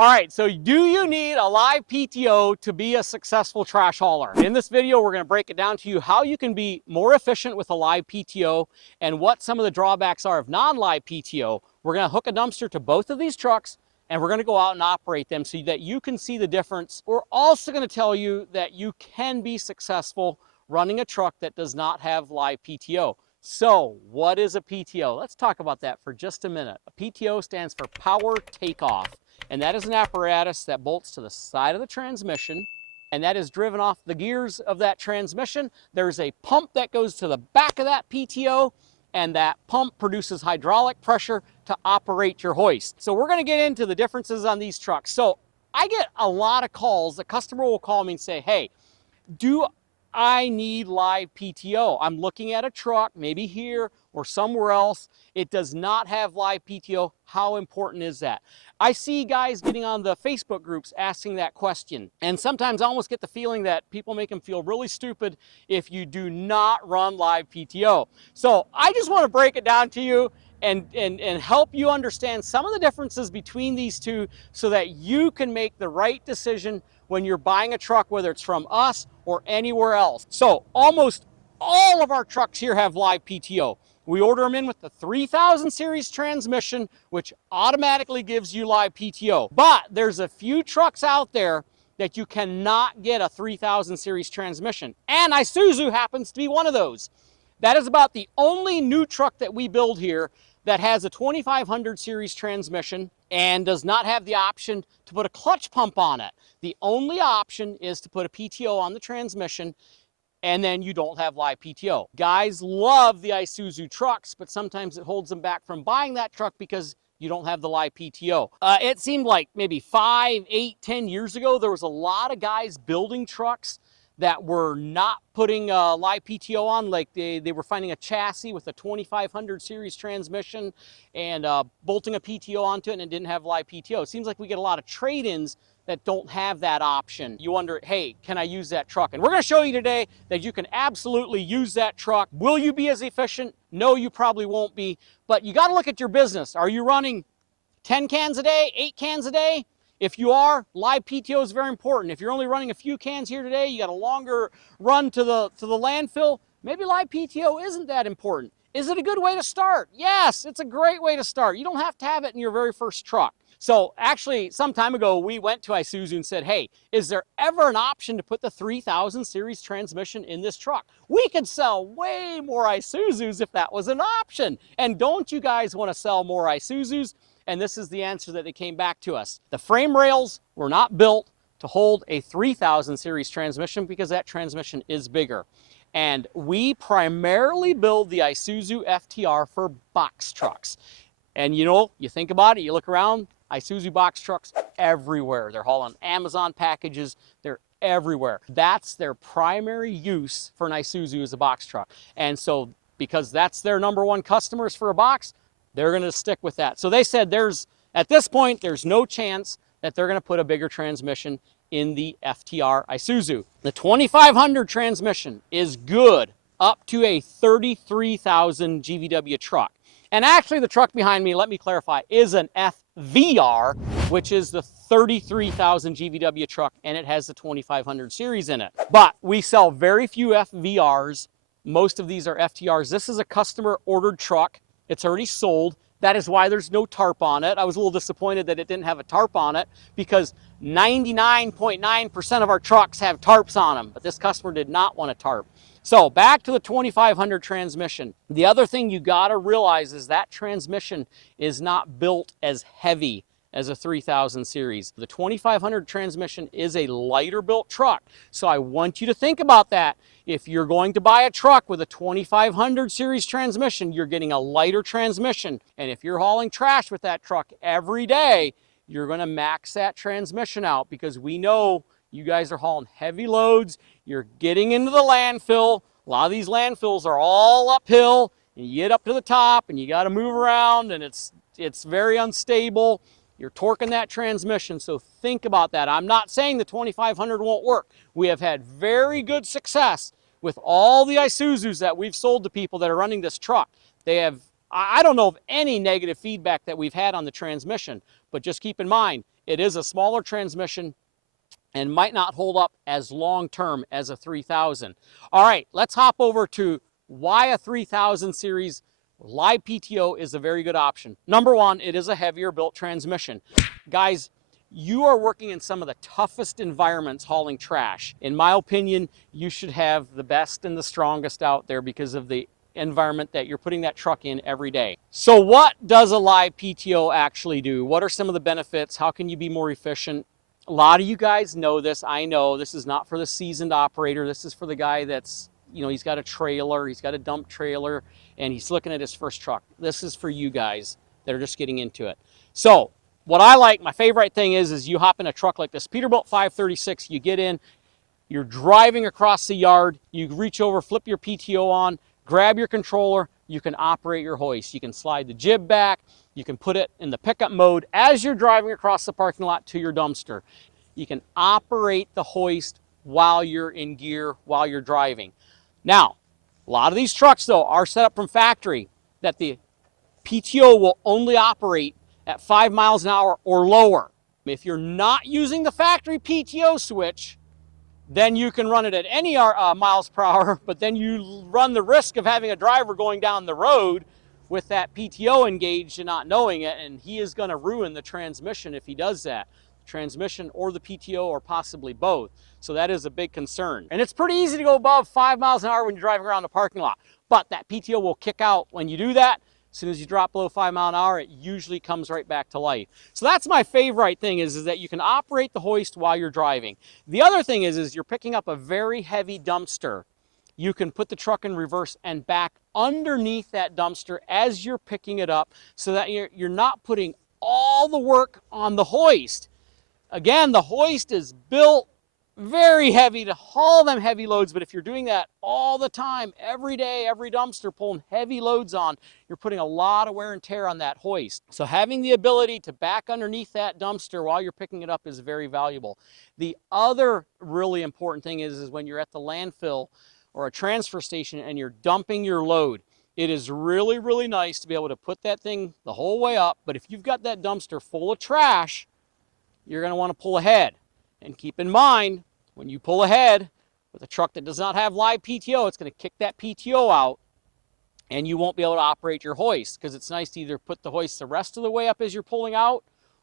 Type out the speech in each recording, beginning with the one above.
All right, so do you need a live PTO to be a successful trash hauler? In this video, we're going to break it down to you how you can be more efficient with a live PTO and what some of the drawbacks are of non-live PTO. We're going to hook a dumpster to both of these trucks and we're going to go out and operate them so that you can see the difference. We're also going to tell you that you can be successful running a truck that does not have live PTO. So what is a PTO? Let's talk about that for just a minute. A PTO stands for power takeoff. And that is an apparatus that bolts to the side of the transmission, and that is driven off the gears of that transmission. There's a pump that goes to the back of that PTO, and that pump produces hydraulic pressure to operate your hoist. So we're going to get into the differences on these trucks. So I get a lot of calls. The customer will call me and say, hey, do I need live PTO? I'm looking at a truck, maybe here or somewhere else. It does not have live PTO. How important is that? I see guys getting on the Facebook groups asking that question. And sometimes I almost get the feeling that people make them feel really stupid if you do not run live PTO. So I just want to break it down to you and help you understand some of the differences between these two so that you can make the right decision when you're buying a truck, whether it's from us or anywhere else. So almost all of our trucks here have live PTO. We order them in with the 3000 series transmission, which automatically gives you live PTO. But there's a few trucks out there that you cannot get a 3000 series transmission. And ISUZU happens to be one of those. That is about the only new truck that we build here that has a 2500 series transmission and does not have the option to put a clutch pump on it. The only option is to put a PTO on the transmission, and then you don't have live PTO. Guys love the ISUZU trucks, but sometimes it holds them back from buying that truck because you don't have the live PTO. It seemed like maybe 5, 8, 10 years ago, there was a lot of guys building trucks that were not putting live PTO on. Like they were finding a chassis with a 2500 series transmission and bolting a PTO onto it, and it didn't have live PTO. It seems like we get a lot of trade-ins that don't have that option. You wonder, hey, can I use that truck? And we're going to show you today that you can absolutely use that truck. Will you be as efficient? No, you probably won't be, but you got to look at your business. Are you running 10 cans a day, 8 cans a day? If you are, live PTO is very important. If you're only running a few cans here today, you got a longer run to the landfill, maybe live PTO isn't that important. Is it a good way to start? Yes, it's a great way to start. You don't have to have it in your very first truck. So actually, some time ago, we went to ISUZU and said, hey, is there ever an option to put the 3000 series transmission in this truck? We could sell way more ISUZUs if that was an option. And don't you guys want to sell more ISUZUs? And this is the answer that they came back to us. The frame rails were not built to hold a 3000 series transmission because that transmission is bigger. And we primarily build the ISUZU FTR for box trucks. And you know, you think about it, you look around, ISUZU box trucks everywhere. They're hauling Amazon packages, they're everywhere. That's their primary use for an ISUZU is a box truck. And so because that's their number one customers for a box, they're going to stick with that. So they said at this point, there's no chance that they're going to put a bigger transmission in the FTR ISUZU. The 2500 transmission is good up to a 33,000 GVW truck. And actually the truck behind me, let me clarify, is an FVR, which is the 33,000 GVW truck, and it has the 2500 series in it. But we sell very few FVRs. Most of these are FTRs. This is a customer ordered truck. It's already sold. That is why there's no tarp on it. I was a little disappointed that it didn't have a tarp on it because 99.9% of our trucks have tarps on them, but this customer did not want a tarp. So back to the 2500 transmission. The other thing you gotta realize is that transmission is not built as heavy as a 3000 series. The 2500 transmission is a lighter built truck. So I want you to think about that. If you're going to buy a truck with a 2500 series transmission, you're getting a lighter transmission. And if you're hauling trash with that truck every day, you're gonna max that transmission out because we know you guys are hauling heavy loads. You're getting into the landfill. A lot of these landfills are all uphill. And you get up to the top and you gotta move around and it's very unstable. You're torquing that transmission, so think about that. I'm not saying the 2500 won't work. We have had very good success with all the ISUZUs that we've sold to people that are running this truck. They have, I don't know of any negative feedback that we've had on the transmission, but just keep in mind, it is a smaller transmission and might not hold up as long-term as a 3000. All right, let's hop over to why a 3000 series live PTO is a very good option. Number one, it is a heavier built transmission. Guys, you are working in some of the toughest environments hauling trash. In my opinion, you should have the best and the strongest out there because of the environment that you're putting that truck in every day. So what does a live PTO actually do? What are some of the benefits? How can you be more efficient? A lot of you guys know this. I know this is not for the seasoned operator. This is for the guy that's, you know, he's got a trailer, he's got a dump trailer, and he's looking at his first truck. This is for you guys that are just getting into it. So what I like, my favorite thing is you hop in a truck like this Peterbilt 536, you get in, you're driving across the yard, you reach over, flip your PTO on, grab your controller, you can operate your hoist. You can slide the jib back, you can put it in the pickup mode as you're driving across the parking lot to your dumpster. You can operate the hoist while you're in gear, while you're driving. Now, a lot of these trucks though are set up from factory that the PTO will only operate at 5 miles an hour or lower. If you're not using the factory PTO switch, then you can run it at any miles per hour, but then you run the risk of having a driver going down the road with that PTO engaged and not knowing it, and he is going to ruin the transmission if he does that. Transmission or the PTO or possibly both. So that is a big concern. And it's pretty easy to go above 5 miles an hour when you're driving around the parking lot, but that PTO will kick out when you do that. As soon as you drop below 5 miles an hour, it usually comes right back to life. So that's my favorite thing is that you can operate the hoist while you're driving. The other thing is you're picking up a very heavy dumpster. You can put the truck in reverse and back underneath that dumpster as you're picking it up so that you're not putting all the work on the hoist. Again, the hoist is built very heavy to haul them heavy loads, but if you're doing that all the time, every day, every dumpster pulling heavy loads on, you're putting a lot of wear and tear on that hoist. So having the ability to back underneath that dumpster while you're picking it up is very valuable. The other really important thing is when you're at the landfill or a transfer station and you're dumping your load, it is really, really nice to be able to put that thing the whole way up, but if you've got that dumpster full of trash, you're going to want to pull ahead. And keep in mind, when you pull ahead with a truck that does not have live PTO, it's going to kick that PTO out and you won't be able to operate your hoist because it's nice to either put the hoist the rest of the way up as you're pulling out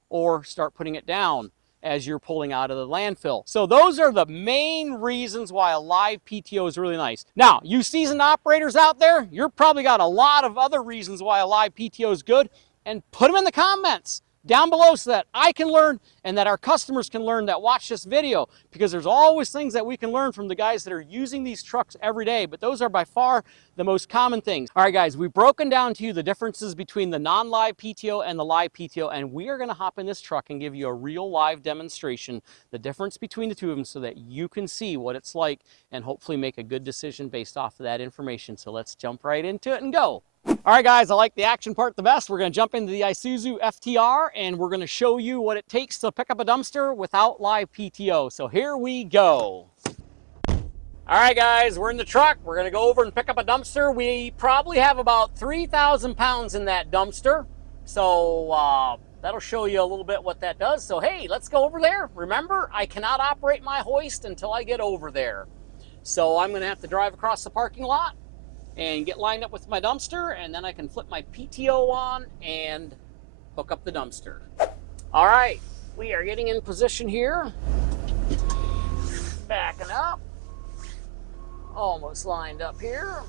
or start putting it down as you're pulling out of the landfill. So those are the main reasons why a live PTO is really nice. Now, you seasoned operators out there, you're probably got a lot of other reasons why a live PTO is good, and put them in the comments down below so that I can learn and that our customers can learn that watch this video, because there's always things that we can learn from the guys that are using these trucks every day, but those are by far the most common things. All right, guys, we've broken down to you the differences between the non-live PTO and the live PTO, and we are going to hop in this truck and give you a real live demonstration, the difference between the two of them so that you can see what it's like and hopefully make a good decision based off of that information. So let's jump right into it and go. All right, guys, I like the action part the best. We're going to jump into the ISUZU FTR and we're going to show you what it takes to pick up a dumpster without live PTO. So here we go. All right, guys, we're in the truck. We're going to go over and pick up a dumpster. We probably have about 3,000 pounds in that dumpster. So that'll show you a little bit what that does. So, hey, let's go over there. Remember, I cannot operate my hoist until I get over there. So I'm going to have to drive across the parking lot and get lined up with my dumpster, and then I can flip my PTO on and hook up the dumpster. All right, we are getting in position here. Backing up. Almost lined up here.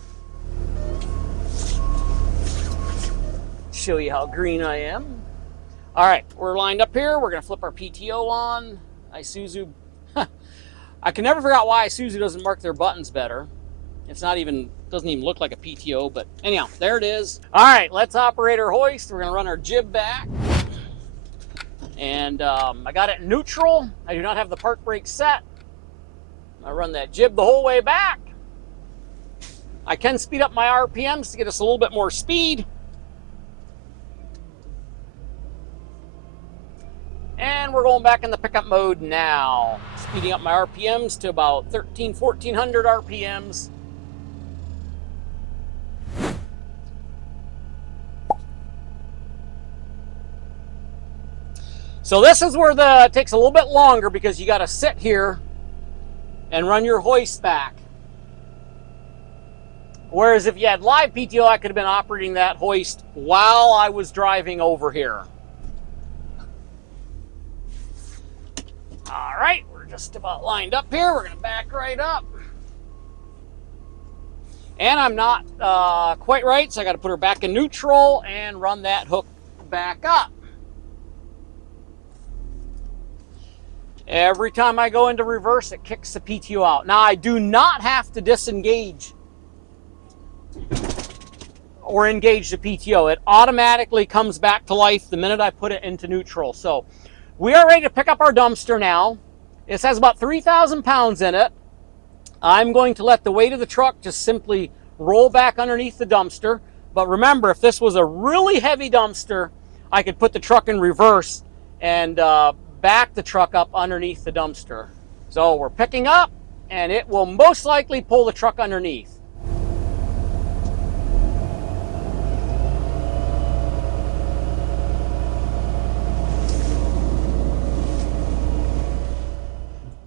Show you how green I am. All right, we're lined up here. We're gonna flip our PTO on. ISUZU. I can never figure out why ISUZU doesn't mark their buttons better. It's not even, doesn't even look like a PTO, but anyhow, there it is. All right, let's operate our hoist. We're gonna run our jib back. And I got it neutral. I do not have the park brake set. I run that jib the whole way back. I can speed up my RPMs to get us a little bit more speed. And we're going back in the pickup mode now. Speeding up my RPMs to about 1,400 RPMs. So this is where it takes a little bit longer because you got to sit here and run your hoist back. Whereas if you had live PTO, I could have been operating that hoist while I was driving over here. All right, we're just about lined up here. We're going to back right up. And I'm not quite right, so I got to put her back in neutral and run that hook back up. Every time I go into reverse, it kicks the PTO out. Now, I do not have to disengage or engage the PTO. It automatically comes back to life the minute I put it into neutral. So we are ready to pick up our dumpster now. This has about 3,000 pounds in it. I'm going to let the weight of the truck just simply roll back underneath the dumpster. But remember, if this was a really heavy dumpster, I could put the truck in reverse and back the truck up underneath the dumpster. So we're picking up, and it will most likely pull the truck underneath.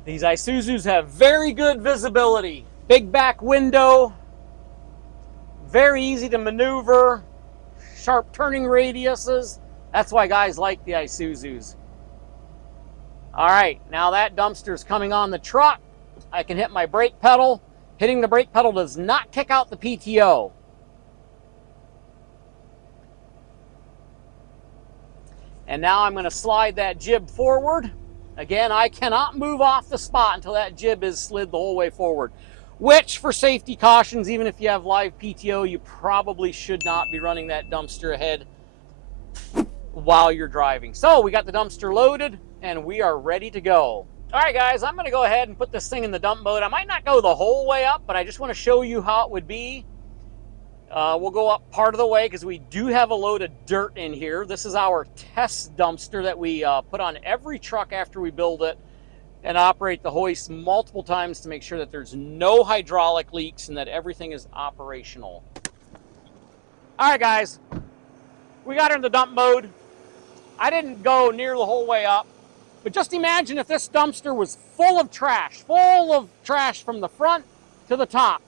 These ISUZUs have very good visibility. Big back window, very easy to maneuver, sharp turning radiuses. That's why guys like the ISUZUs. All right, now that dumpster's coming on the truck. I can hit my brake pedal. Hitting the brake pedal does not kick out the PTO. And now I'm going to slide that jib forward. Again, I cannot move off the spot until that jib is slid the whole way forward, which for safety cautions, even if you have live PTO, you probably should not be running that dumpster ahead while you're driving. So we got the dumpster loaded and we are ready to go. All right, guys, I'm going to go ahead and put this thing in the dump mode. I might not go the whole way up, but I just want to show you how it would be. We'll go up part of the way because we do have a load of dirt in here. This is our test dumpster that we put on every truck after we build it and operate the hoist multiple times to make sure that there's no hydraulic leaks and that everything is operational. All right, guys, we got her in the dump mode. I didn't go near the whole way up, but just imagine if this dumpster was full of trash from the front to the top.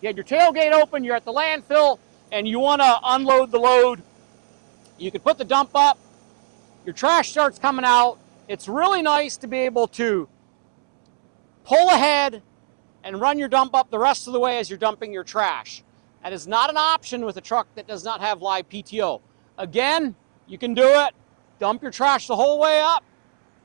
You had your tailgate open, you're at the landfill, and you want to unload the load. You could put the dump up, your trash starts coming out. It's really nice to be able to pull ahead and run your dump up the rest of the way as you're dumping your trash. That is not an option with a truck that does not have live PTO. Again, you can do it. Dump your trash the whole way up,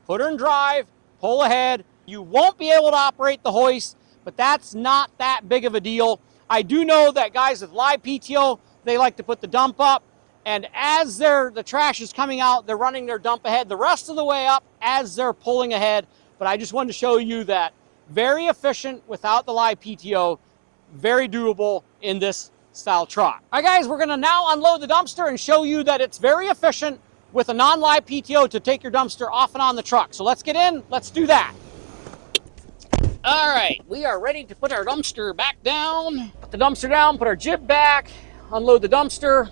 put her in drive, pull ahead. You won't be able to operate the hoist, but that's not that big of a deal. I do know that guys with live PTO, they like to put the dump up, and as the trash is coming out, they're running their dump ahead the rest of the way up as they're pulling ahead. But I just wanted to show you that very efficient without the live PTO, very doable in this style truck. All right, guys, we're gonna now unload the dumpster and show you that it's very efficient with a non-live PTO to take your dumpster off and on the truck. So let's get in, let's do that. All right, we are ready to put our dumpster back down. Put the dumpster down, put our jib back, unload the dumpster.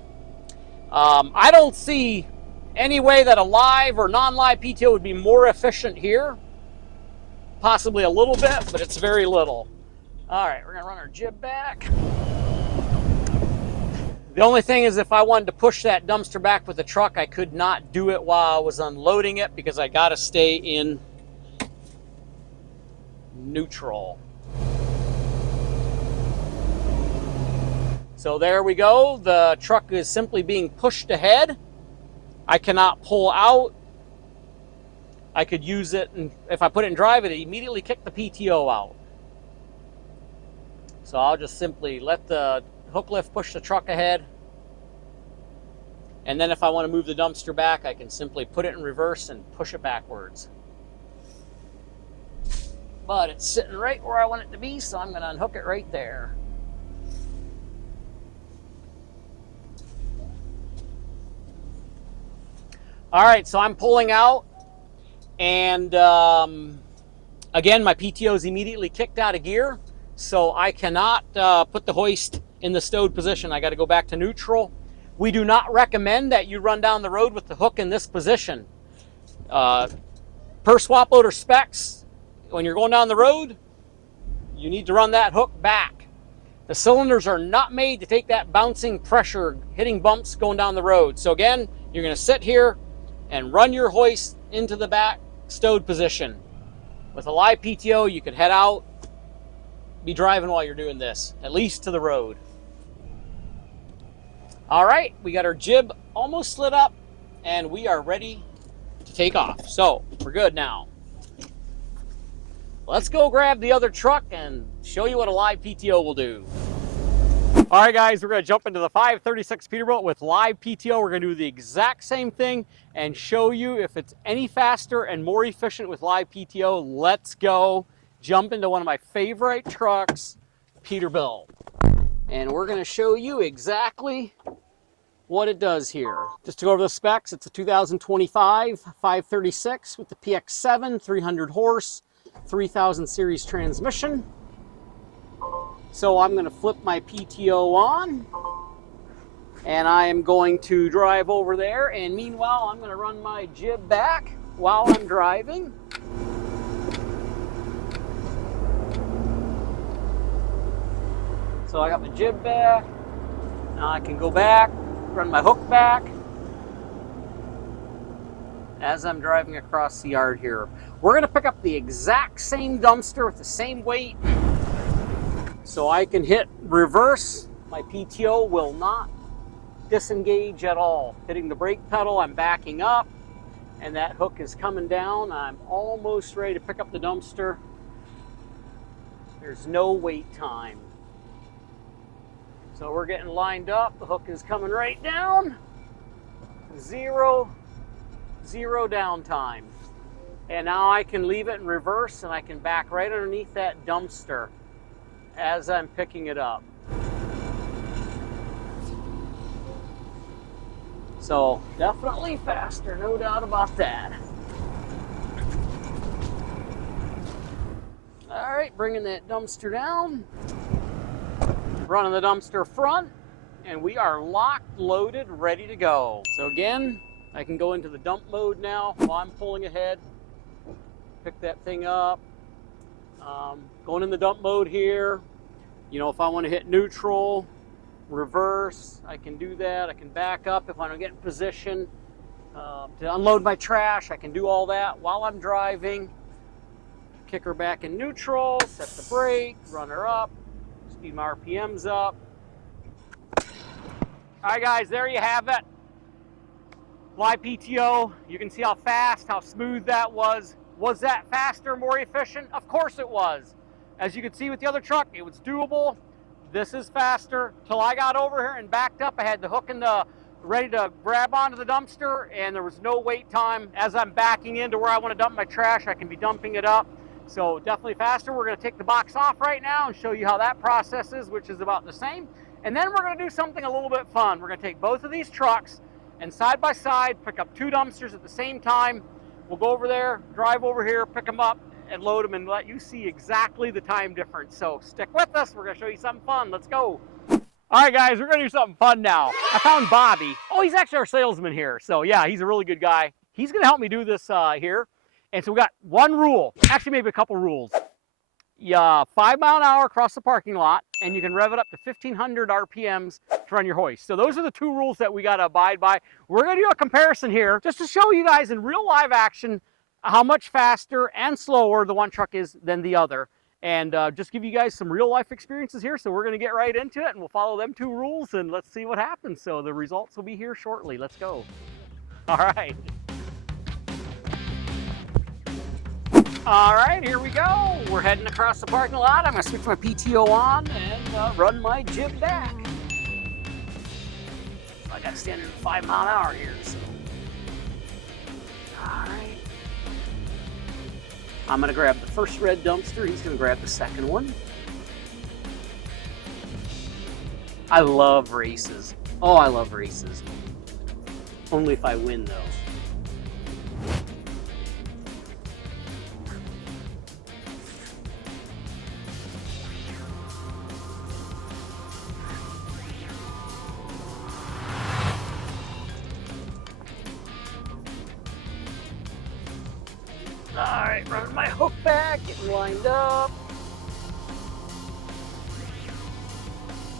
I don't see any way that a live or non-live PTO would be more efficient here. Possibly a little bit, but it's very little. All right, we're gonna run our jib back. The only thing is if I wanted to push that dumpster back with the truck, I could not do it while I was unloading it because I gotta stay in neutral. So there we go. The truck is simply being pushed ahead. I cannot pull out. I could use it, and if I put it in drive, it immediately kick the PTO out. So I'll just simply let the hook lift push the truck ahead. And then if I want to move the dumpster back, I can simply put it in reverse and push it backwards. But it's sitting right where I want it to be, so I'm going to unhook it right there. All right, so I'm pulling out, and again, my PTO is immediately kicked out of gear, so I cannot put the hoist in the stowed position. I got to go back to neutral. We do not recommend that you run down the road with the hook in this position. Per swap loader specs, when you're going down the road, you need to run that hook back. The cylinders are not made to take that bouncing pressure, hitting bumps going down the road. So again, you're going to sit here and run your hoist into the back stowed position. With a live PTO, you could head out, be driving while you're doing this, at least to the road. All right, we got our jib almost slid up and we are ready to take off. So we're good now. Let's go grab the other truck and show you what a live PTO will do. All right, guys, we're going to jump into the 536 Peterbilt with live PTO. We're going to do the exact same thing and show you if it's any faster and more efficient with live PTO. Let's go jump into one of my favorite trucks, Peterbilt. And we're going to show you exactly what it does here. Just to go over the specs, it's a 2025 536 with the PX7, 300 horse, 3000 series transmission. So I'm going to flip my PTO on and I am going to drive over there, and meanwhile I'm going to run my jib back while I'm driving. So I got my jib back. Now I can go back, run my hook back as I'm driving across the yard here. We're going to pick up the exact same dumpster with the same weight. So I can hit reverse. My PTO will not disengage at all. Hitting the brake pedal, I'm backing up, and that hook is coming down. I'm almost ready to pick up the dumpster. There's no wait time. So we're getting lined up. The hook is coming right down. Zero downtime. And now I can leave it in reverse and I can back right underneath that dumpster as I'm picking it up. So definitely faster, no doubt about that. All right, bringing that dumpster down, running the dumpster front, and we are locked, loaded, ready to go. So again, I can go into the dump mode now while I'm pulling ahead, pick that thing up. Going in the dump mode here, you know, if I want to hit neutral, reverse, I can do that. I can back up if I want to get in position to unload my trash. I can do all that while I'm driving. Kick her back in neutral, set the brake, run her up, speed my RPMs up. All right, guys, there you have it. Live PTO, you can see how fast, how smooth that was. Was that faster, more efficient? Of course it was. As you can see with the other truck, it was doable. This is faster. Till I got over here and backed up, I had the hook ready to grab onto the dumpster, and there was no wait time. As I'm backing into where I want to dump my trash, I can be dumping it up. So definitely faster. We're going to take the box off right now and show you how that process is, which is about the same. And then we're going to do something a little bit fun. We're going to take both of these trucks and side by side pick up two dumpsters at the same time. We'll go over there, drive over here, pick them up, and load them and let you see exactly the time difference. So stick with us. We're going to show you something fun. Let's go. All right, guys, we're going to do something fun now. I found Bobby. Oh, he's actually our salesman here. So yeah, he's a really good guy. He's going to help me do this here. And so we got one rule, actually maybe a couple rules. 5 mile an hour across the parking lot, and you can rev it up to 1500 RPMs to run your hoist. So those are the two rules that we got to abide by. We're going to do a comparison here just to show you guys in real live action how much faster and slower the one truck is than the other, and just give you guys some real life experiences here. So we're going to get right into it, and we'll follow them two rules, and let's see what happens. So the results will be here shortly. Let's go. All right. All right, here we go. We're heading across the parking lot. I'm going to switch my PTO on and run my jib back. I got to stand at 5 mile an hour here. So. All right. I'm going to grab the first red dumpster. He's going to grab the second one. I love races. Oh, I love races. Only if I win, though. Running my hook back, getting lined up.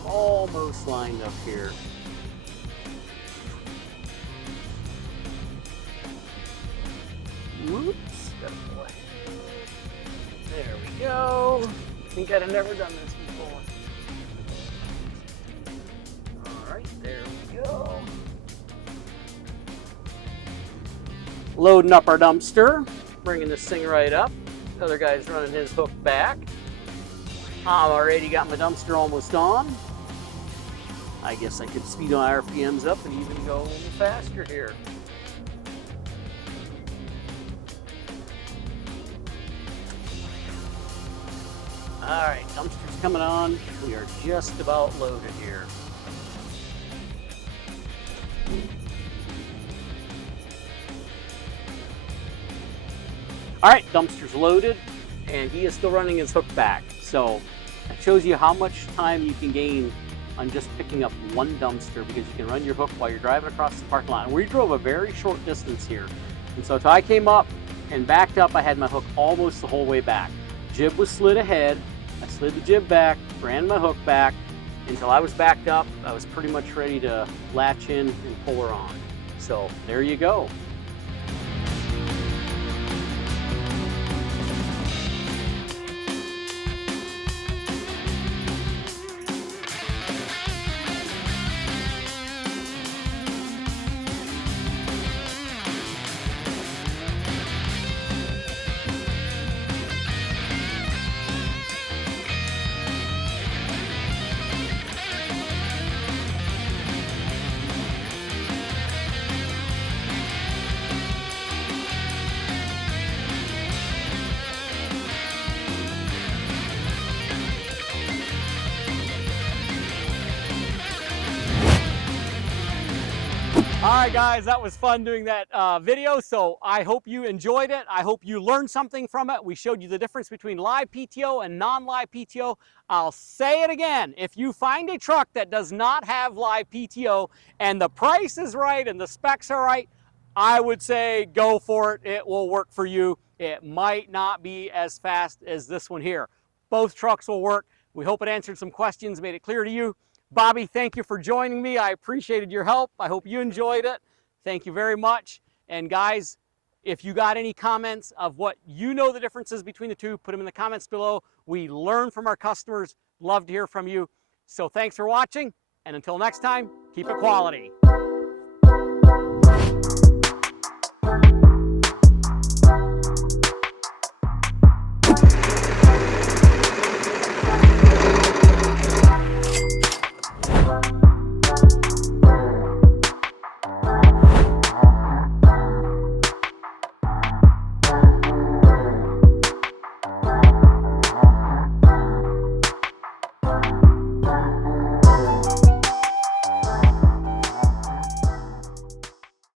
Almost lined up here. Whoops, gotta pull ahead. There we go. I think I'd have never done this before. All right, there we go. Loading up our dumpster, bringing this thing right up. The other guy's running his hook back. I've already got my dumpster almost on. I guess I could speed my RPMs up and even go a little faster here. All right, dumpster's coming on. We are just about loaded here. All right, dumpster's loaded, and he is still running his hook back. So that shows you how much time you can gain on just picking up one dumpster, because you can run your hook while you're driving across the parking lot. And we drove a very short distance here. And so I came up and backed up, I had my hook almost the whole way back. Jib was slid ahead. I slid the jib back, ran my hook back until I was backed up. I was pretty much ready to latch in and pull her on. So there you go. All right, guys, that was fun doing that video. So I hope you enjoyed it. I hope you learned something from it. We showed you the difference between live PTO and non-live PTO. I'll say it again. If you find a truck that does not have live PTO and the price is right and the specs are right, I would say go for it. It will work for you. It might not be as fast as this one here. Both trucks will work. We hope it answered some questions, made it clear to you. Bobby, thank you for joining me. I appreciated your help. I hope you enjoyed it. Thank you very much. And guys, if you got any comments of what you know the differences between the two, put them in the comments below. We learn from our customers. Love to hear from you. So thanks for watching. And until next time, keep it quality.